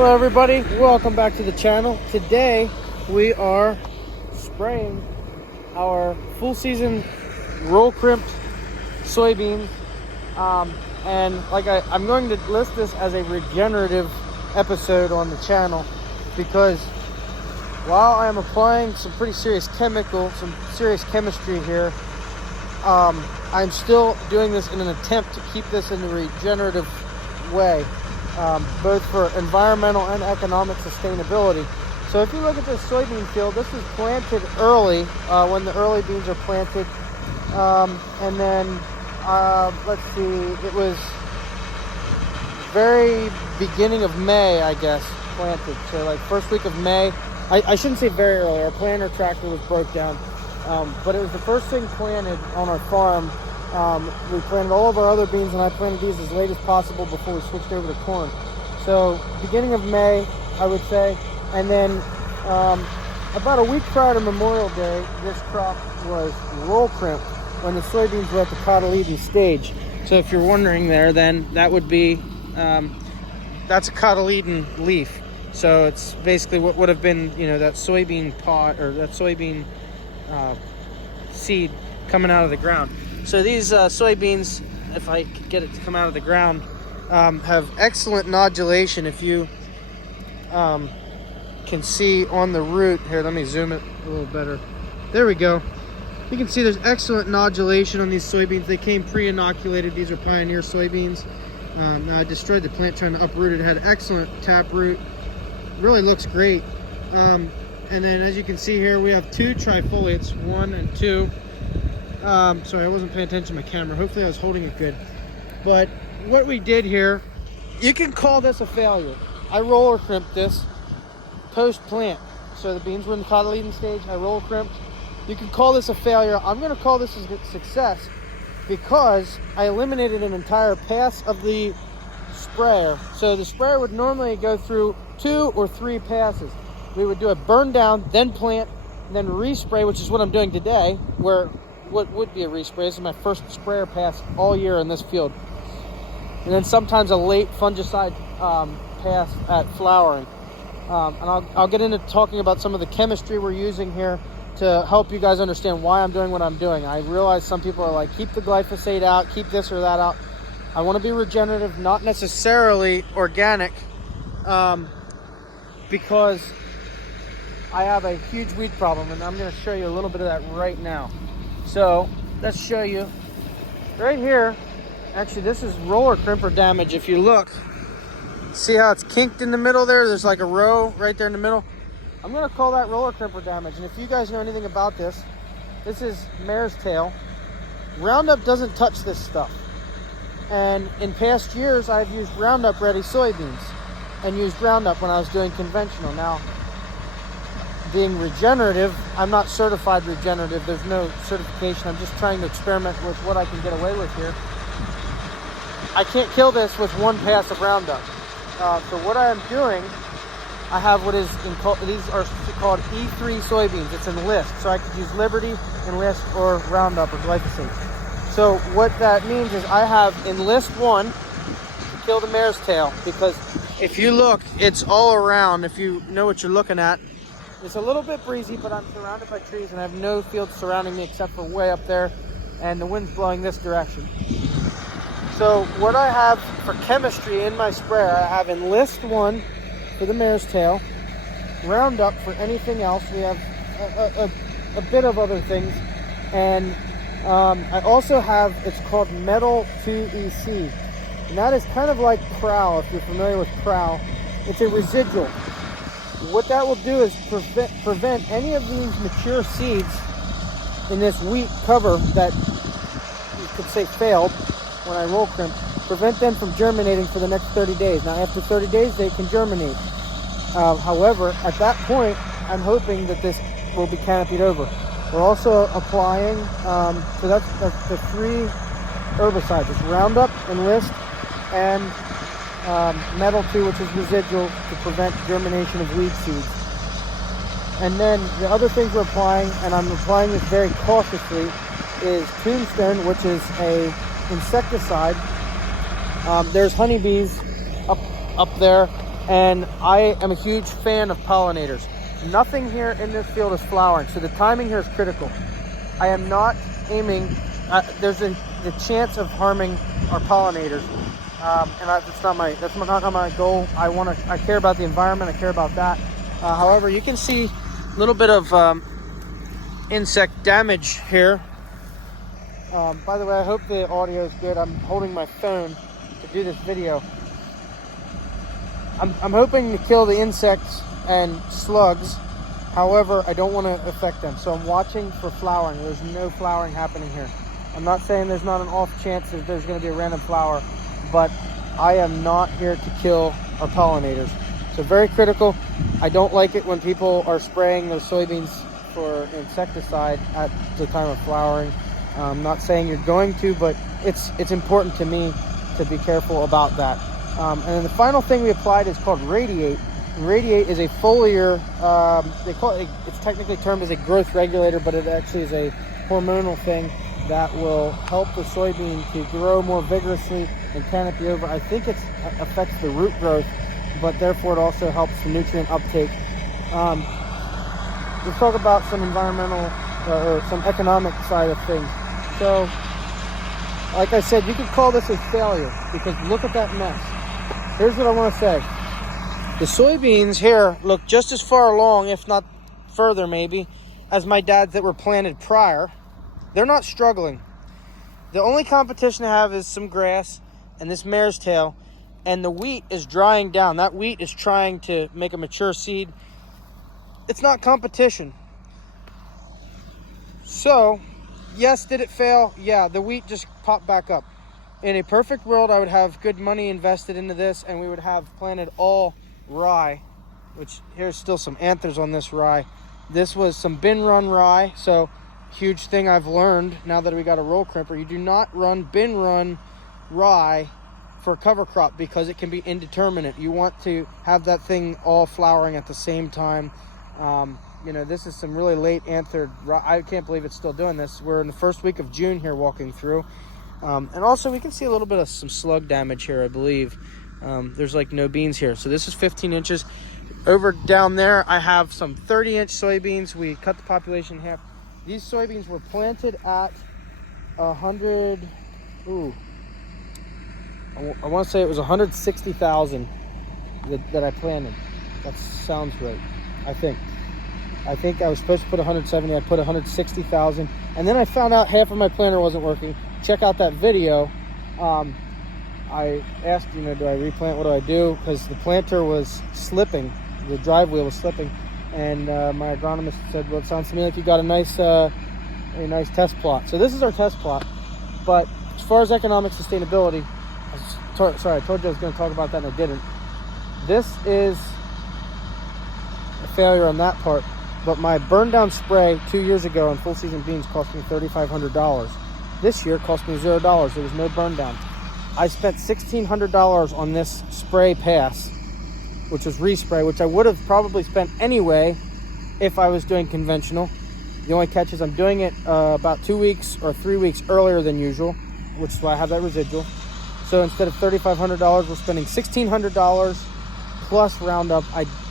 Hello everybody, welcome back to the channel. Today we are spraying our full season roll crimped soybean, and I'm going to list this as a regenerative episode on the channel because while I am applying some pretty serious chemistry here, I'm still doing this in an attempt to keep this in the regenerative way, both for environmental and economic sustainability. So if you look at this soybean field, this was planted early, when the early beans are planted, and then let's see, it was very beginning of May, I guess, planted. So like first week of May. I shouldn't say very early. Our planter tractor was broke down, but it was the first thing planted on our farm. We planted all of our other beans, and I planted these as late as possible before we switched over to corn. So beginning of May, I would say, and then about a week prior to Memorial Day, this crop was roll crimped when the soybeans were at the cotyledon stage. So if you're wondering there, then that would be, that's a cotyledon leaf. So it's basically what would have been, that soybean pod, or that soybean seed coming out of the ground. So these soybeans, if I could get it to come out of the ground, have excellent nodulation. If you can see on the root here, let me zoom it a little better. There we go. You can see there's excellent nodulation on these soybeans. They came pre-inoculated. These are Pioneer soybeans. Now I destroyed the plant trying to uproot it. It had excellent taproot. Really looks great. And then as you can see here, we have two trifoliates, 1 and 2. Sorry, I wasn't paying attention to my camera. Hopefully I was holding it good. But what we did here, you can call this a failure. I roller crimped this post-plant. So the beans were in the cotyledon stage. I roller crimped. You can call this a failure. I'm going to call this a success because I eliminated an entire pass of the sprayer. So the sprayer would normally go through 2 or 3 passes. We would do a burn down, then plant, then respray, which is what I'm doing today, where what would be a respray. This is my first sprayer pass all year in this field. And then sometimes a late fungicide pass at flowering. And I'll get into talking about some of the chemistry we're using here to help you guys understand why I'm doing what I'm doing. I realize some people are like, keep the glyphosate out, keep this or that out. I want to be regenerative, not necessarily organic, because I have a huge weed problem, and I'm going to show you a little bit of that right now. So let's show you right here. Actually, this is roller crimper damage. If you look, see how it's kinked in the middle there? There's like a row right there in the middle. I'm going to call that roller crimper damage. And if you guys know anything about this, this is mare's tail. Roundup doesn't touch this stuff. And in past years, I've used Roundup ready soybeans and used Roundup when I was doing conventional. Now, being regenerative, I'm not certified regenerative. There's no certification. I'm just trying to experiment with what I can get away with here. I can't kill this with one pass of Roundup. So what I'm doing, I have what is these are called E3 soybeans. It's Enlist. So I could use Liberty, Enlist, or Roundup, or glyphosate. So what that means is I have Enlist 1 to kill the mare's tail, because if you look, it's all around. If you know what you're looking at, it's a little bit breezy, but I'm surrounded by trees and I have no fields surrounding me except for way up there, and the wind's blowing this direction. So what I have for chemistry in my sprayer, I have Enlist 1 for the mare's tail, Roundup for anything else. We have a bit of other things, and I also have, it's called Metal 2EC, and that is kind of like Prowl, if you're familiar with Prowl. It's a residual. What that will do is prevent any of these mature seeds in this wheat cover that you could say failed when I roll crimp, prevent them from germinating for the next 30 days. Now after 30 days they can germinate. However, at that point, I'm hoping that this will be canopied over. We're also applying, so that's the 3 herbicides. It's Roundup, Enlist, and Metal 2, which is residual, to prevent germination of weed seeds. And then the other things we're applying, and I'm applying this very cautiously, is Tombstone, which is a insecticide. There's honeybees up there and I am a huge fan of pollinators. Nothing here in this field is flowering, so the timing here is critical. I am not aiming, there's the chance of harming our pollinators, and that's not my goal. I care about the environment, I care about that. However, you can see a little bit of insect damage here. By the way, I hope the audio is good. I'm holding my phone to do this video. I'm hoping to kill the insects and slugs. However, I don't want to affect them. So I'm watching for flowering. There's no flowering happening here. I'm not saying there's not an off chance that there's going to be a random flower, but I am not here to kill our pollinators. So very critical. I don't like it when people are spraying their soybeans for insecticide at the time of flowering. I'm not saying you're going to, but it's important to me to be careful about that. And then the final thing we applied is called Radiate. Radiate is a foliar, they call it, it's technically termed as a growth regulator, but it actually is a hormonal thing that will help the soybean to grow more vigorously and canopy over. I think it affects the root growth, but therefore it also helps the nutrient uptake. Let's talk about some environmental or some economic side of things. So, like I said, you could call this a failure because look at that mess. Here's what I want to say. The soybeans here look just as far along, if not further maybe, as my dad's that were planted prior. They're not struggling. The only competition I have is some grass and this mare's tail, and the wheat is drying down. That wheat is trying to make a mature seed. It's not competition. So, yes, did it fail? Yeah, the wheat just popped back up. In a perfect world, I would have good money invested into this, and we would have planted all rye, which here's still some anthers on this rye. This was some bin run rye, so huge thing I've learned now that we got a roll crimper. You do not run bin run rye for a cover crop because it can be indeterminate. You want to have that thing all flowering at the same time. You know, this is some really late anthered rye. I can't believe it's still doing this. We're in the first week of June here walking through. And also we can see a little bit of some slug damage here, I believe. There's like no beans here. So this is 15 inches. Over down there, I have some 30-inch soybeans. We cut the population in half. These soybeans were planted at 100, I want to say it was 160,000 that I planted. That sounds right, I think I was supposed to put 170, I put 160,000. And then I found out half of my planter wasn't working. Check out that video. I asked, you know, do I replant? What do I do? Because the planter was slipping. The drive wheel was slipping. And my agronomist said, well, it sounds to me like you got a nice test plot. So this is our test plot. But as far as economic sustainability, I told you I was going to talk about that and I didn't. This is a failure on that part. But my burn down spray 2 years ago on full season beans cost me $3,500. This year cost me $0. There was no burn down. I spent $1,600 on this spray pass, which was respray, which I would have probably spent anyway if I was doing conventional. The only catch is I'm doing it about 2 weeks or 3 weeks earlier than usual, which is why I have that residual. So instead of $3,500, we're spending $1,600 plus Roundup.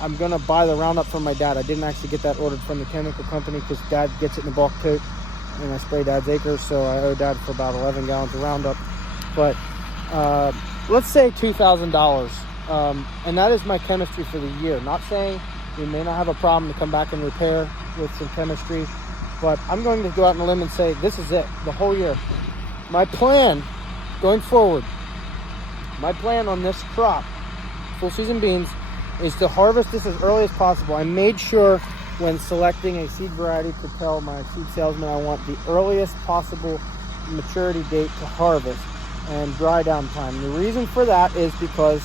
I'm going to buy the Roundup from my dad. I didn't actually get that ordered from the chemical company because Dad gets it in a bulk tote and I spray Dad's acres, so I owe Dad for about 11 gallons of Roundup. But let's say $2,000, and that is my chemistry for the year. Not saying we may not have a problem to come back and repair with some chemistry, but I'm going to go out on a limb and say this is it, the whole year. My plan going forward, my plan on this crop, full season beans, is to harvest this as early as possible. I made sure when selecting a seed variety to tell my seed salesman I want the earliest possible maturity date to harvest and dry down time. The reason for that is because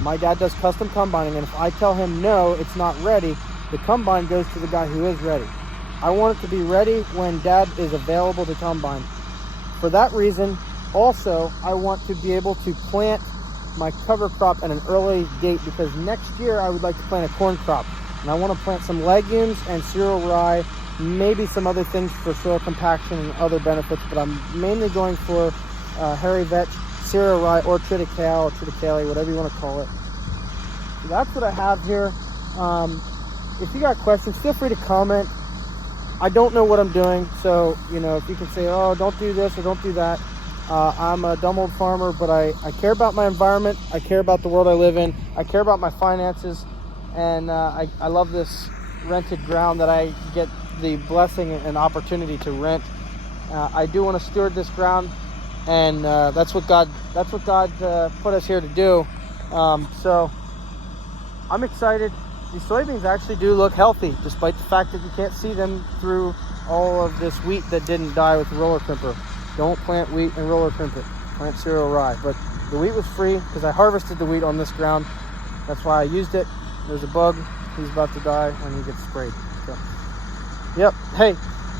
my dad does custom combining, and if I tell him no, it's not ready, the combine goes to the guy who is ready. I want it to be ready when Dad is available to combine. For that reason, also, I want to be able to plant my cover crop at an early date because next year I would like to plant a corn crop. And I want to plant some legumes and cereal rye, maybe some other things for soil compaction and other benefits, but I'm mainly going for hairy vetch, cereal rye, or triticale, whatever you want to call it. So that's what I have here. If you got questions, feel free to comment. I don't know what I'm doing, so you know, if you can say, oh, don't do this or don't do that. I'm a dumb old farmer, but I care about my environment. I care about the world I live in. I care about my finances, and I love this rented ground that I get the blessing and opportunity to rent. I do want to steward this ground, and that's what God put us here to do. So I'm excited. These soybeans actually do look healthy, despite the fact that you can't see them through all of this wheat that didn't die with the roller crimper. Don't plant wheat and roller crimp it. Plant cereal rye. But the wheat was free because I harvested the wheat on this ground. That's why I used it. There's a bug. He's about to die and he gets sprayed. So, yep. Hey,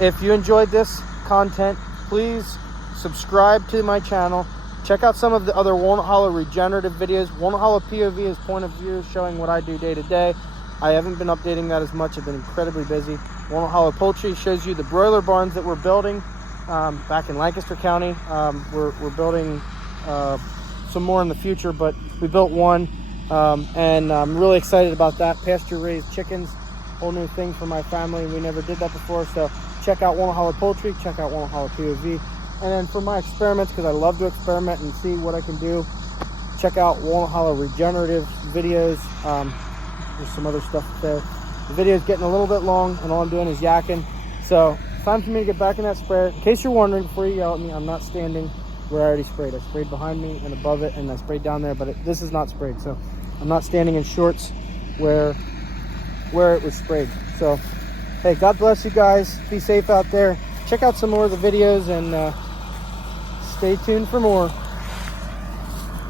if you enjoyed this content, please subscribe to my channel. Check out some of the other Walnut Hollow Regenerative videos. Walnut Hollow POV is point of view, showing what I do day to day. I haven't been updating that as much. I've been incredibly busy. Walnut Hollow Poultry shows you the broiler barns that we're building back in Lancaster County. We're building some more in the future, but we built one, and I'm really excited about that. Pasture-raised chickens, whole new thing for my family. We never did that before, so check out Walnut Hollow Poultry, check out Walnut Hollow POV. And then for my experiments, because I love to experiment and see what I can do, check out Walnut Hollow Regenerative videos. There's some other stuff there. The video is getting a little bit long, and all I'm doing is yakking. So it's time for me to get back in that sprayer. In case you're wondering, before you yell at me, I'm not standing where I already sprayed. I sprayed behind me and above it, and I sprayed down there, but this is not sprayed. So I'm not standing in shorts where it was sprayed. So, hey, God bless you guys. Be safe out there. Check out some more of the videos, and stay tuned for more.